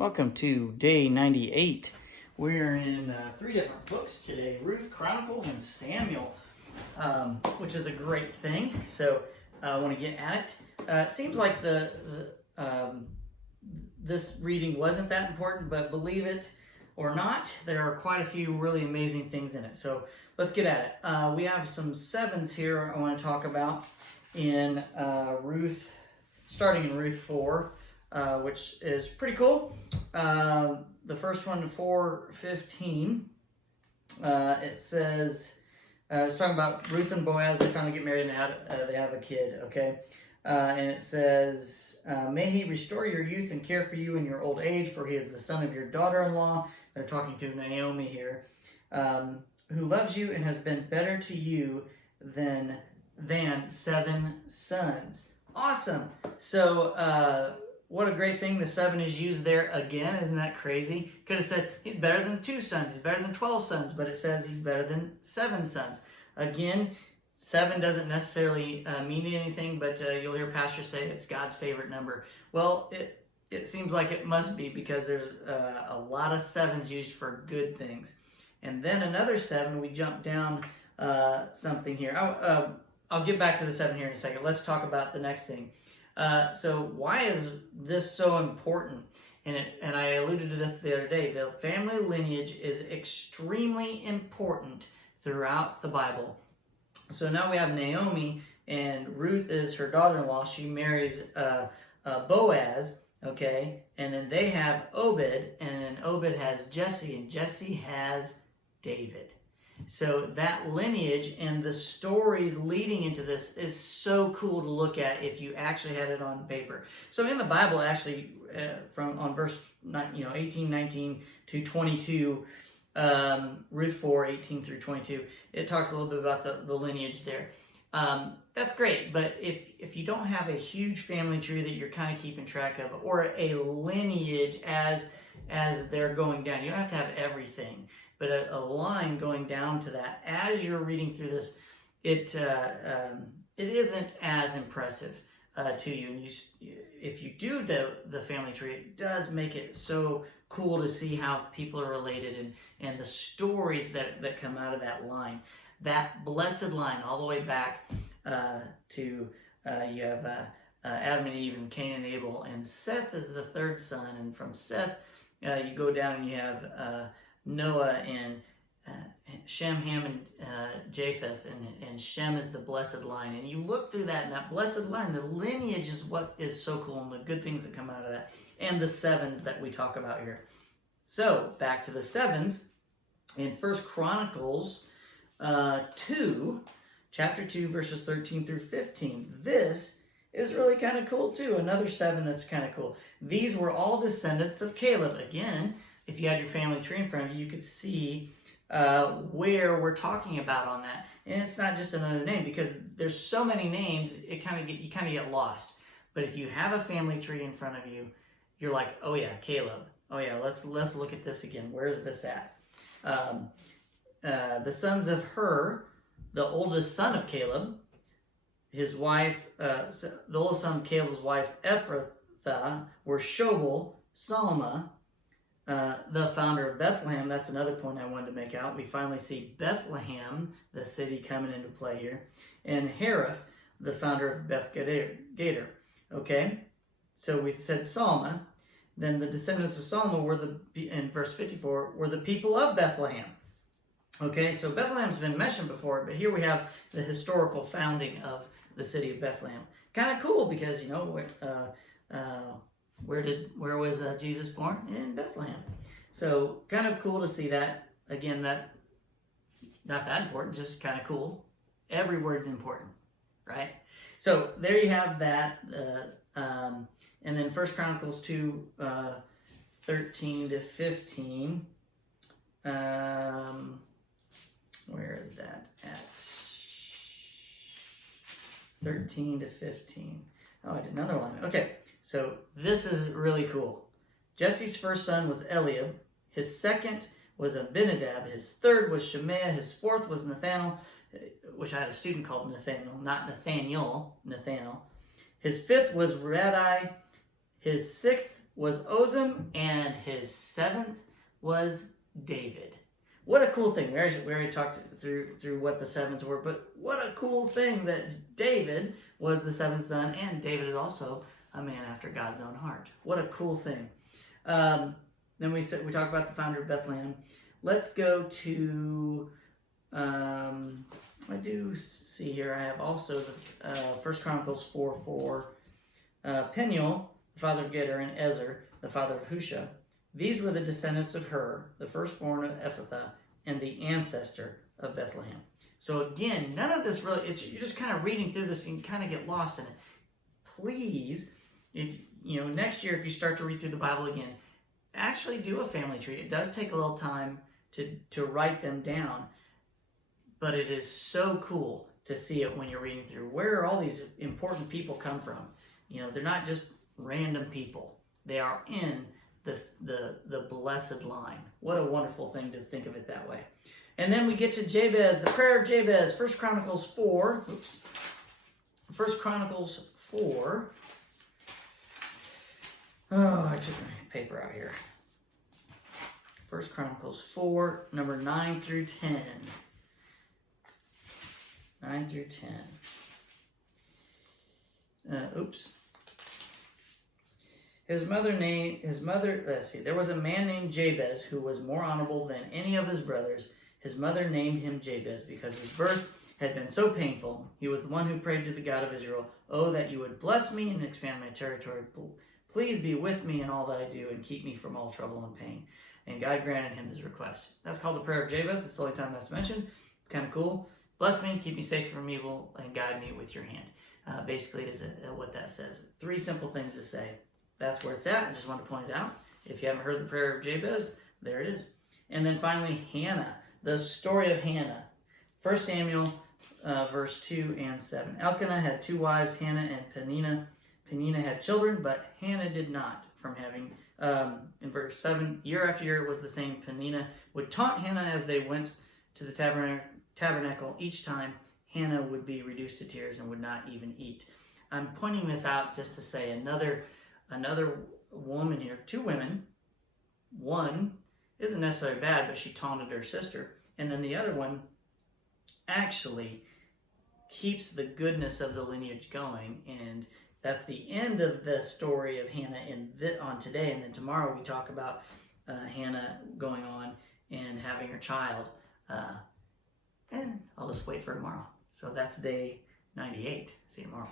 Welcome to day 98. We're in three different books today: Ruth, Chronicles, and Samuel, which is a great thing. So I want to get at it. It seems like this reading wasn't that important, but believe it or not, there are quite a few really amazing things in it. So let's get at it. We have some sevens here I want to talk about in Ruth, starting in Ruth 4. Which is pretty cool. The first one, 4:15, it says, it's talking about Ruth and Boaz. They finally get married and they have a kid, okay? And it says, may he restore your youth and care for you in your old age, for he is the son of your daughter-in-law. They're talking to Naomi here, who loves you and has been better to you than 7 sons. Awesome. So, what a great thing. The 7 is used there again. Isn't that crazy? Could have said he's better than 2 sons. He's better than 12 sons. But it says he's better than 7 sons. Again, 7 doesn't necessarily mean anything, but you'll hear pastors say it's God's favorite number. Well, it seems like it must be, because there's a lot of 7s used for good things. And then another 7, we jump down something here. I'll get back to the 7 here in a second. Let's talk about the next thing. So why is this so important? And I alluded to this the other day. The family lineage is extremely important throughout the Bible. So now we have Naomi, and Ruth is her daughter-in-law. She marries Boaz, okay? And then they have Obed, and then Obed has Jesse, and Jesse has David. So that lineage and the stories leading into this is so cool to look at if you actually had it on paper. So in the Bible, actually, on verse 18, 19 to 22, Ruth 4, 18 through 22, it talks a little bit about the lineage there. That's great, but if you don't have a huge family tree that you're kind of keeping track of, or a lineage as they're going down, you don't have to have everything, but a line going down to that as you're reading through this, it isn't as impressive to you. And if you do the family tree, it does make it so cool to see how people are related and the stories that come out of that line. That blessed line all the way back to you have Adam and Eve and Cain and Abel, and Seth is the 3rd son, and from Seth you go down and you have Noah and Shem, Ham, and Japheth, and Shem is the blessed line. And you look through that, and that blessed line, the lineage is what is so cool, and the good things that come out of that, and the 7s that we talk about here. So, back to the 7s, in 1 Chronicles 2, chapter 2, verses 13 through 15. This is really kind of cool too. Another 7 that's kind of cool. These were all descendants of Caleb. Again, if you had your family tree in front of you, you could see where we're talking about on that. And it's not just another name, because there's so many names, you kind of get lost. But if you have a family tree in front of you, you're like, oh yeah, Caleb. Oh yeah, let's look at this again. Where is this at? The sons of Hur, the oldest son of Caleb, his wife, the oldest son of Caleb's wife, Ephrathah, were Shobal, Salma, the founder of Bethlehem. That's another point I wanted to make out. We finally see Bethlehem, the city, coming into play here. And Hariph, the founder of Beth Gader. Okay? So we said Salma. Then the descendants of Salma were in verse 54, were the people of Bethlehem. Okay, so Bethlehem's been mentioned before, but here we have the historical founding of the city of Bethlehem. Kind of cool, because where was Jesus born? In Bethlehem. So kind of cool to see that. Again, that not that important, just kind of cool. Every word's important, right? So there you have that. And then 1 Chronicles 2, 13 to 15. Where is that at? 13 to 15. Oh, I did another line. Okay, so this is really cool. Jesse's first son was Eliab. His second was Abinadab. His third was Shemaiah. His fourth was Nathanael, which I had a student called Nathanael, not Nathaniel, Nathanael. His fifth was Radai. His sixth was Ozem, and his seventh was David. What a cool thing. We already talked through what the sevens were, but what a cool thing that David was the seventh son, and David is also a man after God's own heart. What a cool thing. Then we talk about the founder of Bethlehem. Let's go to, I do see here, I have also the 1 Chronicles 4:4. Peniel, the father of Gedor, and Ezer, the father of Husha. These were the descendants of Hur, the firstborn of Ephrathah, and the ancestor of Bethlehem. So again, none of this really, you're just kind of reading through this and you kind of get lost in it. Please, if next year if you start to read through the Bible again, actually do a family tree. It does take a little time to write them down, but it is so cool to see it when you're reading through. Where all these important people come from? They're not just random people. They are in the blessed line. What a wonderful thing to think of it that way. And then we get to Jabez, the prayer of Jabez, 1 Chronicles 4. 1 Chronicles 4. Oh, I took my paper out here. 1 Chronicles 4, number 9 through 10. 9 through 10. There was a man named Jabez who was more honorable than any of his brothers. His mother named him Jabez because his birth had been so painful. He was the one who prayed to the God of Israel, "Oh, that you would bless me and expand my territory. Please be with me in all that I do and keep me from all trouble and pain." And God granted him his request. That's called the prayer of Jabez. It's the only time that's mentioned. Kind of cool. Bless me, keep me safe from evil, and guide me with your hand. Basically is what that says. 3 simple things to say. That's where it's at. I just want to point it out. If you haven't heard the prayer of Jabez, there it is. And then finally, Hannah. The story of Hannah. 1 Samuel, verse 2 and 7. Elkanah had 2 wives, Hannah and Peninnah. Peninnah had children, but Hannah did not from having. In verse 7, year after year it was the same. Peninnah would taunt Hannah as they went to the tabernacle. Each time, Hannah would be reduced to tears and would not even eat. I'm pointing this out just to say another woman here, 2 women. One isn't necessarily bad, but she taunted her sister. And then the other one actually keeps the goodness of the lineage going. And that's the end of the story of Hannah on today. And then tomorrow we talk about Hannah going on and having her child. And I'll just wait for tomorrow. So that's day 98. See you tomorrow.